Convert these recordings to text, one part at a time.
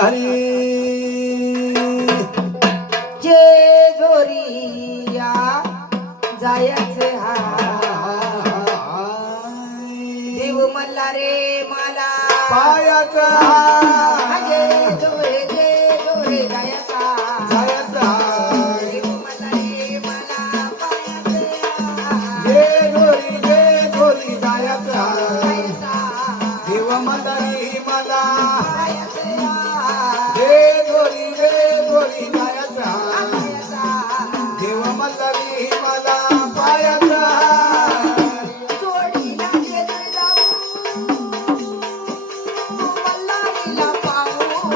हरी जे जोरिया जायचे हा देव मला रे मला पायाचा जे जोरे जायचा जायचा देव मला रे मला पायाचे जे गोरी जायचा जायचा देव मंदारी मला पायाचे जे गोरी जायचा जायचा देव मंदारी मला पायाचा जोडीला गेले जाऊ मल्हारीला पाहू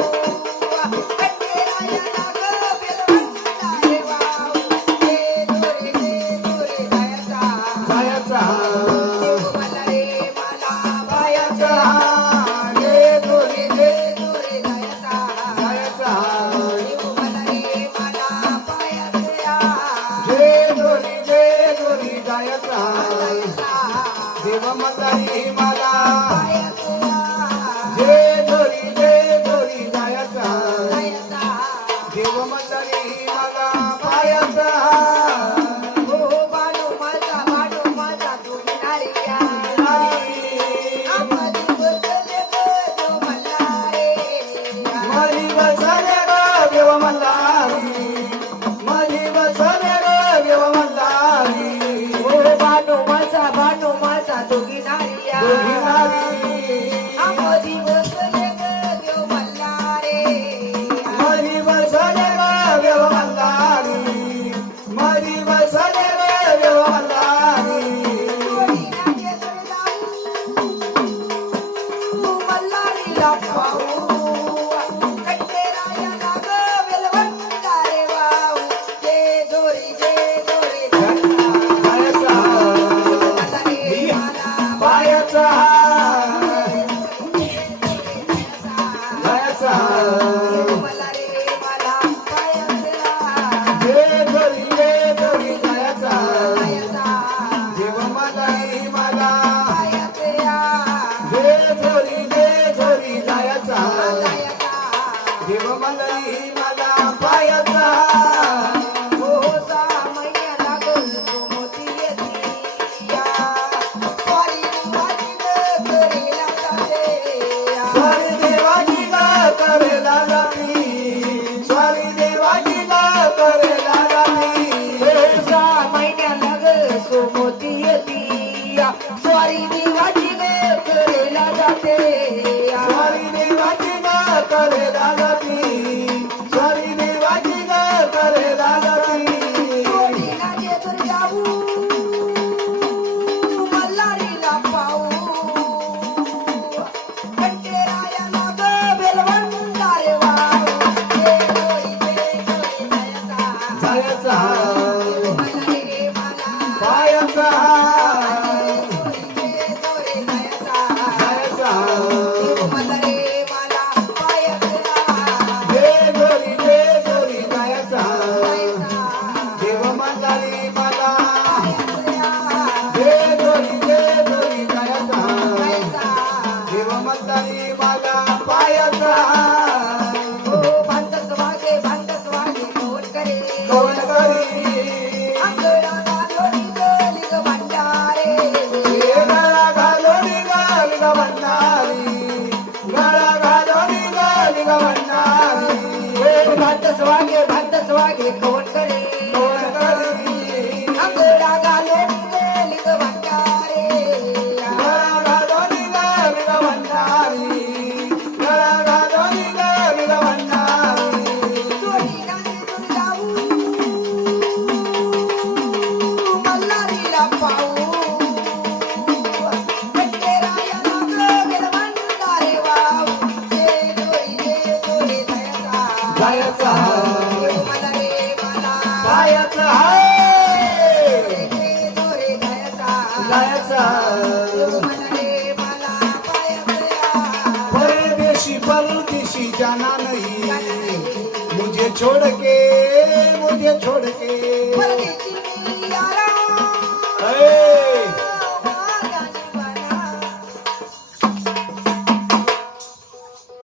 कटेरायाला ग बेलवंता रे वाहू जे जोरे जायचा जायचा देव मला रे मला पायाचा जे गोरी जायचा जायचा देव मला रे मला पायाचे जे गोरी जायचा देव मंदारी मला जे गोरी जायचा देव मंदारी मला पायाचा मधी बसले ग देव मंदारी मधी बसले ग देव मंदारी दोघी नारी मधी बसले ग देव मंदारी मधी बसले ग देव मंदारी जायचा पायाचा जायचा जे गोरी जायचा देव मंदारी मला जे गोरी जायचा देव मंदारी मला पायाचा स्वारी देवाची ग करेला जाती स्वारी देवाची ग करेला जाती स्वारी देवाची ग करेला जाते स्वारी देवाची ग करेला जाती स्वारी देवाची ग करेला जाती जोडीला जेजूर जाऊ मल्हारीला पाहू कटेरायाला ग बेलवंता रे वाहू जे जोरी जायचा मला रे मला पायाचा जोरे जायचा जायचा देव मला रे मला पायाचा जे गोरी जायचा देव मंदारी मला जे गोरी जायचा देव मंदारी मला पायाचा भांडस वागे कोण करे कवन करी आंगळा गालोडी गली ग भंडारे गळा घालोनी गाली ग भंडारी गळा घालोनी गाली ग भंडारी भांडस वागे कोण करे कवन करी आंगळा गालोडी गली ग भंडारे गळा घालोनी गाली ग भंडारी गळा घालोनी गाली ग भंडारी जोडीला जेजूर जाऊ मल्हारीला पाहू कटेरायाला ग बेलवंता रे वाहू जे जोरी जायचा देव मला रे मला पायाचा हाय जोरे जायचा जायचा देव मला रे मला पायाचा परदेशी परदेशी जाना नहीं मुझे छोड़ के परदेशी यारा ए